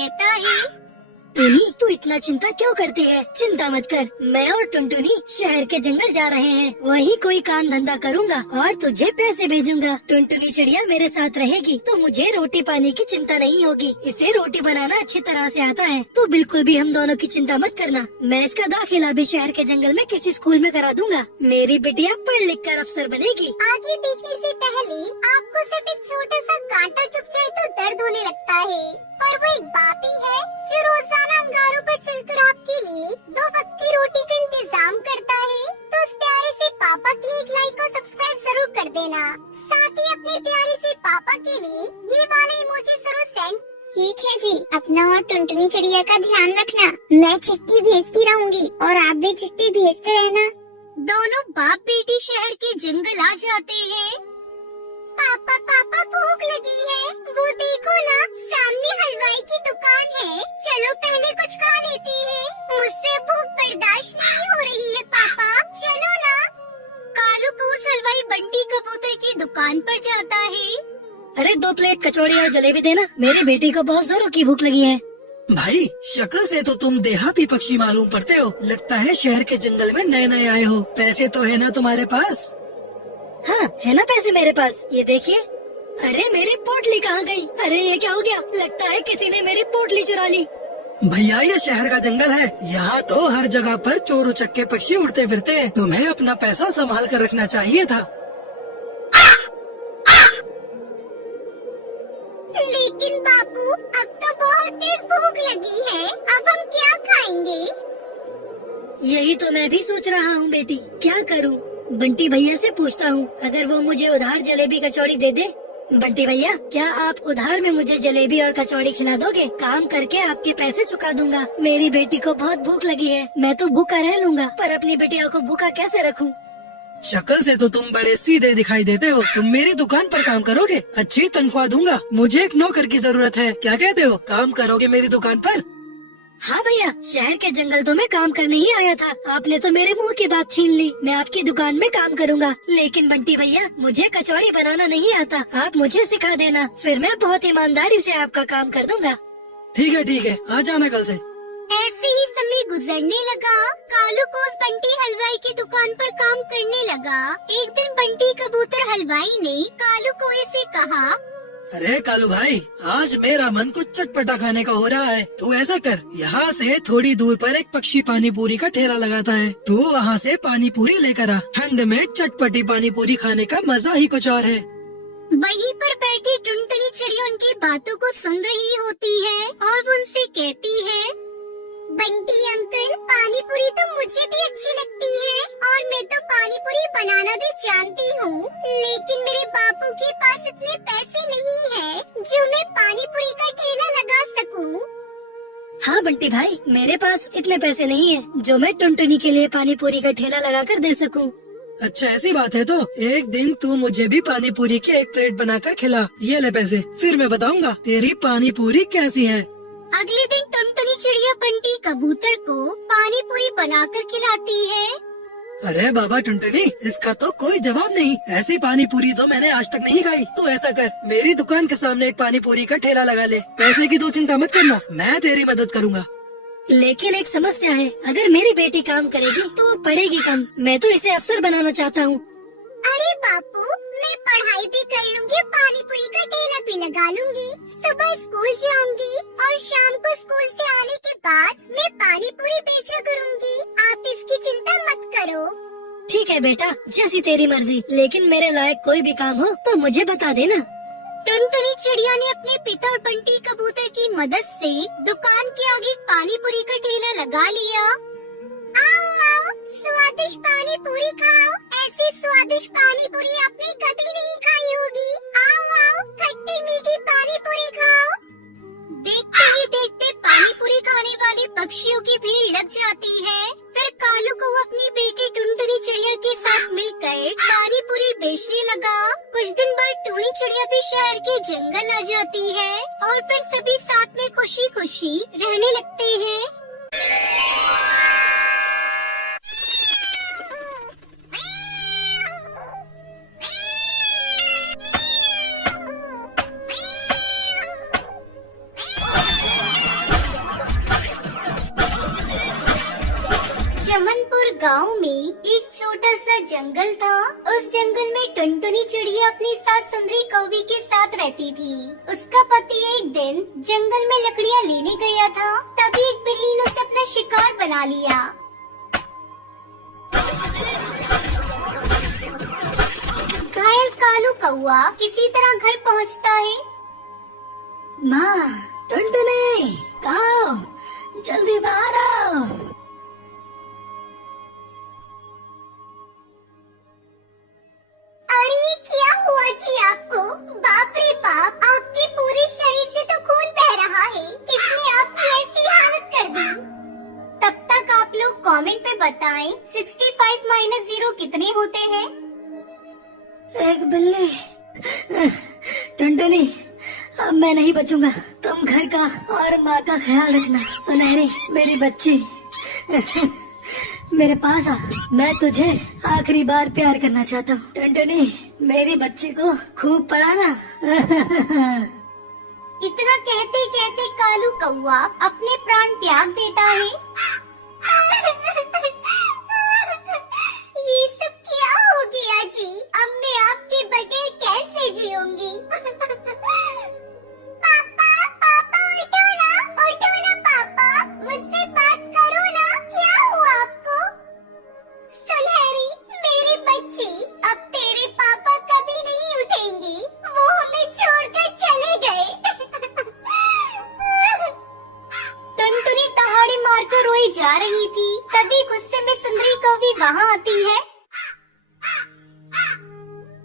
कहता है, टुनी, तू इतना चिंता क्यों करती है? चिंता मत कर, मैं और टुनटुनी शहर के जंगल जा रहे हैं। वहीं कोई काम धंधा करूँगा और तुझे पैसे भेजूंगा। टुनटुनी चिड़िया मेरे साथ रहेगी तो मुझे रोटी पानी की चिंता नहीं होगी। इसे रोटी बनाना अच्छी तरह से आता है, तो बिल्कुल भी हम दोनों की चिंता मत करना। मैं इसका दाखिला भी शहर के जंगल में किसी स्कूल में करा दूंगा। मेरी बिटिया पढ़ लिख कर अफसर बनेगी। आगे देखने से पहले आपको सिर्फ एक छोटा सा कांटा चुभ जाए तो दर्द होने लगता है, पर वो एक बाप ही है जो रोजाना अंगारों पर चलकर आपके लिए 2 वक्त की रोटी का इंतजाम करता है। तो उस प्यारे से पापा के लिए एक लाइक और सब्सक्राइब जरूर कर देना। साथ ही अपने प्यारे से पापा के लिए ये वाला इमोजी जरूर सेंड। ठीक है जी, अपना और टुनटुनी चिड़िया का ध्यान रखना। मैं चिट्ठी भेजती रहूंगी और आप भी चिट्ठी भेजते रहना। दोनों बाप बेटी शहर के जंगल आ जाते हैं। पापा पापा भूख लगी है, वो देखो ना, सामने हलवाई की दुकान है। चलो पहले कुछ खा लेते हैं, मुझसे भूख बर्दाश्त नहीं हो रही है। पापा चलो ना। कालू को उस हलवाई बंटी कबूतर की दुकान पर जाता है। अरे 2 प्लेट कचौड़ी और जलेबी देना, मेरी बेटी को बहुत जोरों की भूख लगी है। भाई, शक्ल से तो तुम देहाती पक्षी मालूम पड़ते हो। लगता है शहर के जंगल में नए नए आए हो। पैसे तो है ना तुम्हारे पास? हाँ, है ना पैसे मेरे पास, ये देखिए। अरे मेरी पोटली कहाँ गई? अरे ये क्या हो गया? लगता है किसी ने मेरी पोटली चुरा ली। भैया, ये शहर का जंगल है, यहाँ तो हर जगह पर चोर उचक्के पक्षी उड़ते फिरते हैं। तुम्हें अपना पैसा संभाल कर रखना चाहिए था। लेकिन बापू, अब तो बहुत तेज भूख लगी है, अब हम क्या खाएंगे? यही तो मैं भी सोच रहा हूँ बेटी, क्या करूँ? बंटी भैया से पूछता हूँ, अगर वो मुझे उधार जलेबी कचौड़ी दे दे। बंटी भैया, क्या आप उधार में मुझे जलेबी और कचौड़ी खिला दोगे? काम करके आपके पैसे चुका दूंगा। मेरी बेटी को बहुत भूख लगी है, मैं तो भूखा रह लूंगा, पर अपनी बेटिया को भूखा कैसे रखूं? शक्ल से तो तुम बड़े सीधे दिखाई देते हो। तुम मेरी दुकान पर काम करोगे? अच्छी तनख्वाह दूंगा। मुझे एक नौकर की जरूरत है, क्या कहते हो? काम करोगे मेरी दुकान पर? हाँ भैया, शहर के जंगल तो मैं काम करने ही आया था। आपने तो मेरे मुंह की बात छीन ली। मैं आपकी दुकान में काम करूँगा, लेकिन बंटी भैया, मुझे कचौड़ी बनाना नहीं आता। आप मुझे सिखा देना, फिर मैं बहुत ईमानदारी से आपका काम कर दूंगा। ठीक है, आ जाना कल से। ऐसे ही समय गुजरने लगा। कालू को उस बंटी हलवाई की दुकान पर काम करने लगा। एक दिन बंटी कबूतर हलवाई ने कालू को ऐसे कहा, अरे कालू भाई, आज मेरा मन कुछ चटपटा खाने का हो रहा है। तू ऐसा कर, यहाँ से थोड़ी दूर पर एक पक्षी पानी पूरी का ठेला लगाता है, तू वहाँ से पानी पूरी लेकर आ। ठंड में चटपटी पानी पूरी खाने का मजा ही कुछ और है। वहीं पर बैठी टुनटुनी चिड़िया उनकी बातों को सुन रही होती है और वो उनसे कहती है, बंटी अंकल, पानी पूरी तो मुझे भी अच्छी लगती है और मैं तो पानी पूरी बनाना भी जानती हूँ, लेकिन मेरे बापू के पास इतने पैसे नहीं है जो मैं पानी पूरी का ठेला लगा सकूँ। हाँ बंटी भाई, मेरे पास इतने पैसे नहीं है जो मैं टुनटुनी के लिए पानी पूरी का ठेला लगा कर दे सकूँ। अच्छा, ऐसी बात है तो एक दिन तू मुझे भी पानी पूरी की 1 प्लेट बनाकर खिला। ये ले पैसे, फिर मैं बताऊंगा तेरी पानी पूरी कैसी है। अगले दिन टुनटुनी चिड़िया बंटी कबूतर को पानी पूरी बनाकर खिलाती है। अरे बाबा टुनटुनी, इसका तो कोई जवाब नहीं। ऐसी पानी पूरी तो मैंने आज तक नहीं खाई। तो ऐसा कर, मेरी दुकान के सामने एक पानी पूरी का ठेला लगा ले। पैसे की तू चिंता मत करना, मैं तेरी मदद करूँगा। लेकिन एक समस्या है, अगर मेरी बेटी काम करेगी तो पढ़ेगी कम। मैं तो इसे अफसर बनाना चाहता हूँ। अरे बापू, मैं पढ़ाई भी कर लूँगी, पानी पूरी का ठेला भी लगा लूँगी। सुबह स्कूल जाऊँगी और शाम को स्कूल से आने के बाद मैं पानी पूरी बेचा करूँगी। आप इसकी चिंता मत करो। ठीक है बेटा, जैसी तेरी मर्जी, लेकिन मेरे लायक कोई भी काम हो तो मुझे बता देना। टुनटुनी चिड़िया ने अपने पिता और बंटी कबूतर की मदद से दुकान के आगे पानी पूरी का ठेला लगा लिया। आओ आओ, स्वादिष्ट पानी पूरी खाओ। ऐसी स्वादिष्ट पानी पूरी आपने कभी नहीं खाई होगी। आओ आओ, खट्टी मीठी पानी पूरी खाओ। देखते ही देखते पानी पूरी खाने वाले पक्षियों की भीड़ लग जाती है। फिर कालू को अपनी बेटी टुनटुनी चिड़िया के साथ मिलकर पानी पूरी बेचने लगा। कुछ दिन बाद टुनी चिड़िया भी शहर के जंगल आ जाती है और फिर सभी साथ में खुशी खुशी रहने लगते हैं। गांव में एक छोटा सा जंगल था। उस जंगल में टुनटुनी चिड़िया अपनी सास सुंदरी कौवी के साथ रहती थी। उसका पति एक दिन जंगल में लकड़ियाँ लेने गया था, तभी एक बिल्ली ने उसे अपना शिकार बना लिया। घायल कालू कौआ किसी तरह घर पहुंचता है। माँ, टुनटुनी, कहाँ? जल्दी बाहर आओ। अरे क्या हुआ जी आपको? बाप रे बाप, आपके पूरे शरीर से तो खून बह रहा है। किसने आपकी ऐसी हालत कर दी? तब तक आप लोग कमेंट पे बताएं 65 - 0 कितने होते हैं? एक बिल्ली। टुनटुनी, अब मैं नहीं बचूंगा। तुम घर का और माँ का ख्याल रखना। सुनहरी, मेरी बच्ची, मेरे पास आ। मैं तुझे आखिरी बार प्यार करना चाहता हूँ। टुनटुनी, मेरी बच्ची को खूब पढ़ाना। इतना कहते कहते कालू कौआ अपने प्राण त्याग देता है। ये सब क्या हो गया जी? अब मैं आपके बगैर कैसे जीऊंगी? पापा, पापा उठो ना पापा, मुझसे बात करो ना। क्या हुआ आपको? सुनहरी, मेरी बच्ची, अब तेरे पापा कभी नहीं उठेंगे। वो हमें छोड़कर चले गए। टुनटुनी दहाड़े मारकर रोई जा रही थी, तभी गुस्से में सुंदरी कौवी वहाँ आती है।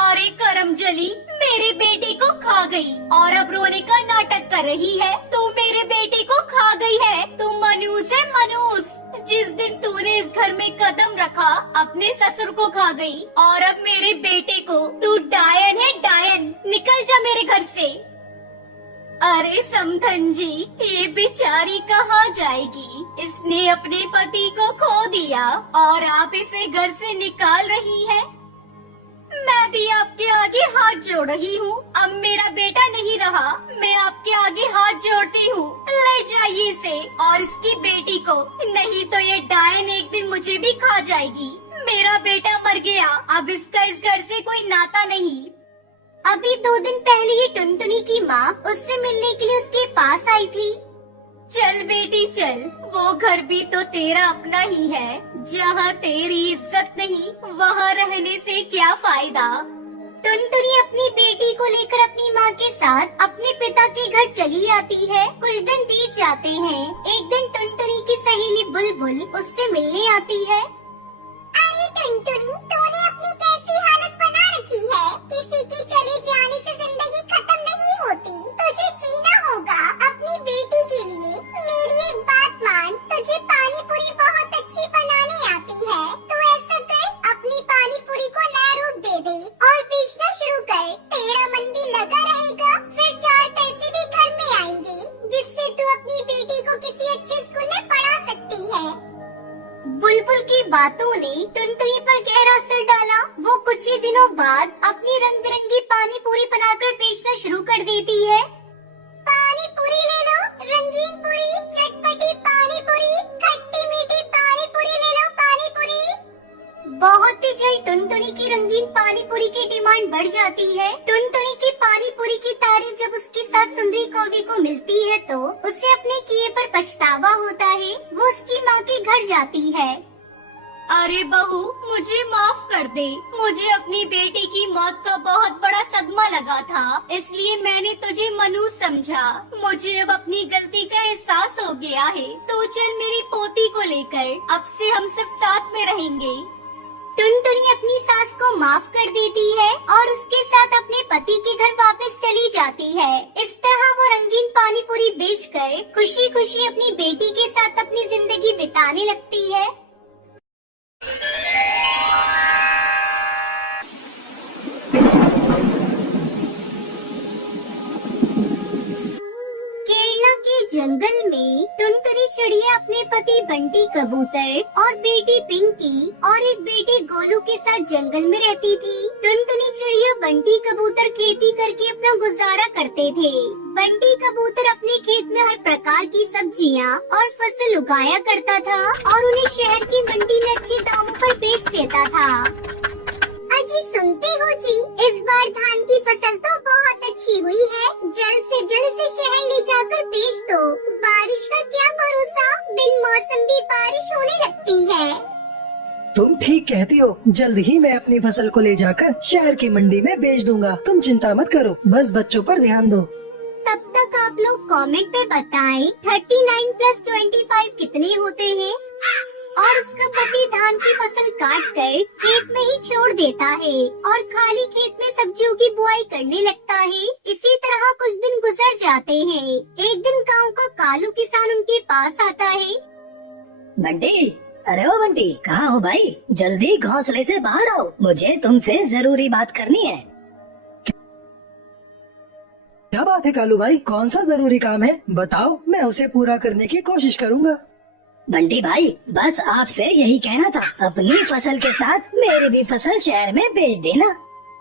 अरे करमजली, मेरे बेटे को खा गई और अब रोने का नाटक कर रही है। तू मेरे बेटे को खा गई है। तू मनूस है, मनूस। जिस दिन तूने इस घर में कदम रखा, अपने ससुर को खा गई और अब मेरे बेटे को। तू डायन है, डायन। निकल जा मेरे घर से। अरे समधन जी, ये बेचारी कहाँ जाएगी? इसने अपने पति को खो दिया और आप इसे घर से निकाल रही हैं। मैं भी आपके आगे हाथ जोड़ रही हूँ। अब मेरा बेटा नहीं रहा, मैं आपके आगे हाथ जोड़ती हूँ। ले जाइए इसे और इसकी बेटी को, नहीं तो ये डायन एक दिन मुझे भी खा जाएगी। मेरा बेटा मर गया, अब इसका इस घर से कोई नाता नहीं। अभी 2 दिन पहले ही टुनटुनी की माँ उससे मिलने के लिए उसके पास आई थी। चल बेटी चल, वो घर भी तो तेरा अपना ही है। जहाँ तेरी इज्जत नहीं, वहाँ रहने से क्या फायदा। टुनटुनी अपनी बेटी को लेकर अपनी माँ के साथ अपने पिता के घर चली आती है। कुछ दिन बीत जाते हैं। एक दिन टुनटुनी की सहेली बुलबुल उससे मिलने आती है। अरे टुनटुनी, तूने अपनी कैसी हालत बना रखी है? किसी के चले जाने से जिंदगी खत्म नहीं होती। तुझे जीना होगा अपनी बेटी के लिए। मेरी एक बात मान, तुझे पानी पूरी बहुत अच्छी बनाने आती है। तू ऐसा कर, अपनी पानी पूरी को नया रूप दे और बेचना शुरू कर। तेरा मन भी लगा रहेगा, फिर 4 पैसे भी घर में आएंगे, जिससे तू अपनी बेटी को किसी अच्छे स्कूल में पढ़ा सकती है। बुलबुल की बातों ने टुनटुनी पर गहरा असर डाला। वो कुछ ही दिनों बाद अपनी रंग बिरंगी पानी पूरी बनाकर बेचना शुरू कर देती है। पानी पूरी ले लो, रंगीन पूरी, चटपटी पानी पूरी, खट्टी मीठी पानी पूरी ले लो, पानी पूरी। बहुत ही जल्द टुनटुनी की रंगीन पानी पूरी की डिमांड बढ़ जाती है। टुनटुनी की पानी पूरी की तारीफ जब उसकी सास सुंदरी कौवी को मिलती है तो उसे अपने किए पर पछतावा होता है। वो उसकी माँ के घर जाती है। अरे बहू, मुझे माफ कर दे। मुझे अपनी बेटी की मौत का बहुत बड़ा सदमा लगा था, इसलिए मैंने तुझे मनूस समझा। मुझे अब अपनी गलती का एहसास हो गया है। तो चल मेरी पोती को लेकर, अब से हम सब साथ में रहेंगे। टुनटुनी अपनी सास को माफ कर देती है और उसके साथ अपने पति के घर वापस चली जाती है। इस तरह वो रंगीन पानी पूरी बेचकर खुशी खुशी अपनी बेटी के साथ अपनी जिंदगी बिताने लगती है। केरला के जंगल में टुनटुनी चिड़िया अपने पति बंटी कबूतर और बेटी पिंकी और एक बेटे गोलू के साथ जंगल में रहती थी। टुनटुनी चिड़िया बंटी कबूतर खेती करके अपना गुजारा करते थे। बंटी कबूतर अपने खेत में हर प्रकार की सब्जियां और फसल उगाया करता था और उन्हें शहर की मंडी में अच्छे दामों पर बेच देता था। अजी सुनते हो जी, इस बार धान की फसल तो बहुत अच्छी हुई है। जल्द से जल्द से शहर ले जाकर बेच दो। बारिश का क्या भरोसा, बिन मौसम भी बारिश होने लगती है। तुम ठीक कहती हो, जल्द ही मैं अपनी फसल को ले जाकर शहर की मंडी में बेच दूंगा। तुम चिंता मत करो, बस बच्चों पर ध्यान दो। तब तक आप लोग कमेंट पे बताएं 39 + 25 कितने होते हैं। और उसका पति धान की फसल काट कर खेत में ही छोड़ देता है और खाली खेत में सब्जियों की बुआई करने लगता है। इसी तरह कुछ दिन गुजर जाते हैं। एक दिन गांव का कालू किसान उनके पास आता है। बंटी, अरे ओ बंटी, कहाँ हो भाई? जल्दी घोंसले से बाहर आओ, मुझे तुमसे जरूरी बात करनी है। क्या बात है कालू भाई, कौन सा जरूरी काम है? बताओ, मैं उसे पूरा करने की कोशिश करूंगा। बंटी भाई, बस आपसे यही कहना था, अपनी फसल के साथ मेरी भी फसल शहर में बेच देना।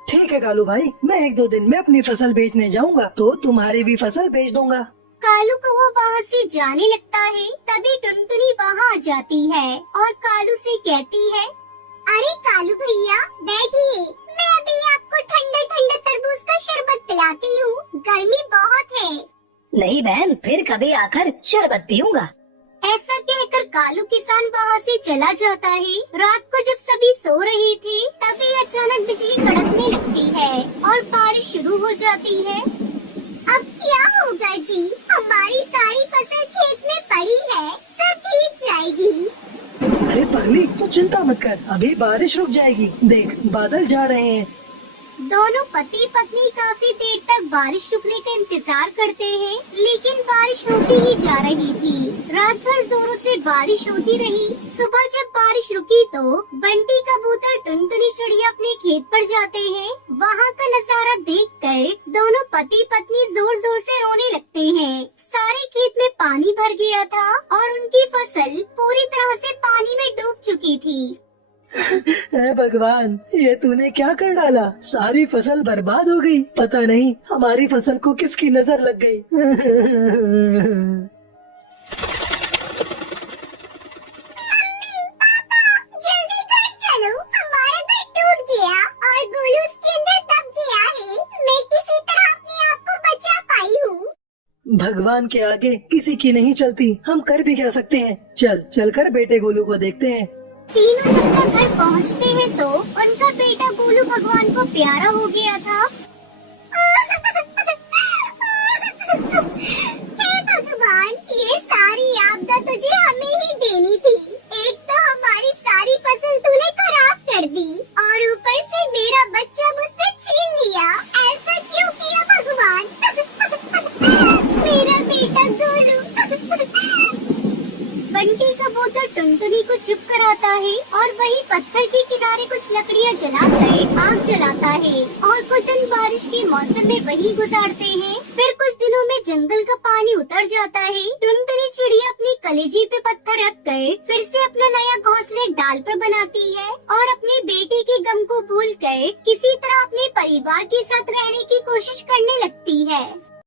ठीक है कालू भाई, मैं 1-2 दिन में अपनी फसल बेचने जाऊंगा तो तुम्हारी भी फसल बेच दूंगा। कालू को वो वहाँ से जाने लगता है। तभी टुनटुनी वहाँ आ जाती है और कालू से कहती है, अरे कालू भैया बैठिए, मैं अभी आपको ठंडा ठंडा तरबूज का शरबत पिलाती हूँ। गर्मी बहुत है। नहीं बहन, फिर कभी आकर शरबत पीऊंगा। ऐसा कहकर कालू किसान वहाँ से चला जाता है। रात को जब सभी सो रहे थे, तभी अचानक बिजली कड़कने लगती है और बारिश शुरू हो जाती है। अब क्या होगा जी? हमारी सारी फसल खेत में पड़ी है, सब भीग जाएगी। अरे पगली, तू चिंता मत कर, अभी बारिश रुक जाएगी। देख, बादल जा रहे हैं। दोनों पति पत्नी काफी देर तक बारिश रुकने का इंतजार करते हैं, लेकिन बारिश होती ही जा रही थी। रात भर जोरों से बारिश होती रही। सुबह जब बारिश रुकी तो बंटी कबूतर टुनटुनी चिड़िया अपने खेत पर जाते हैं। वहाँ का नजारा देखकर दोनों पति पत्नी जोर जोर से रोने लगते हैं। सारे खेत में पानी भर गया था और उनकी फसल पूरी तरह से पानी में डूब चुकी थी। हे भगवान, ये तूने क्या कर डाला? सारी फसल बर्बाद हो गई। पता नहीं हमारी फसल को किसकी नजर लग गई। जल्दी घर चलो, हमारा घर टूट गया और गोलू उसके अंदर दब गया है। मैं किसी तरह अपने आप को बचा पाई हूँ। भगवान के आगे किसी की नहीं चलती, हम कर भी क्या सकते हैं। चल कर बेटे गोलू को देखते हैं। तीनों जब तक घर पहुँचते हैं तो उनका बेटा गोलू भगवान को प्यारा हो गया था। हे भगवान, ये सारी आपदा तुझे हमें ही देनी थी। एक तो हमारी सारी फसल तूने खराब कर दी और ऊपर से मेरा बच्चा मुझसे छीन लिया। ऐसा क्यों किया भगवान? मेरा बेटा गोलू। बंटी कबूतर टुनटुनी को चुप कराता है और वही पत्थर के किनारे कुछ लकड़ियाँ जलाकर आग जलाता है और कुछ दिन बारिश के मौसम में वही गुजारते हैं। फिर कुछ दिनों में जंगल का पानी उतर जाता है। टुनटुनी चिड़िया अपनी कलेजी पे पत्थर रखकर फिर से अपना नया घोंसला एक डाल पर बनाती है और अपने बेटे के गम को भूलकर किसी तरह अपने परिवार के साथ रहने की कोशिश करने लगती है।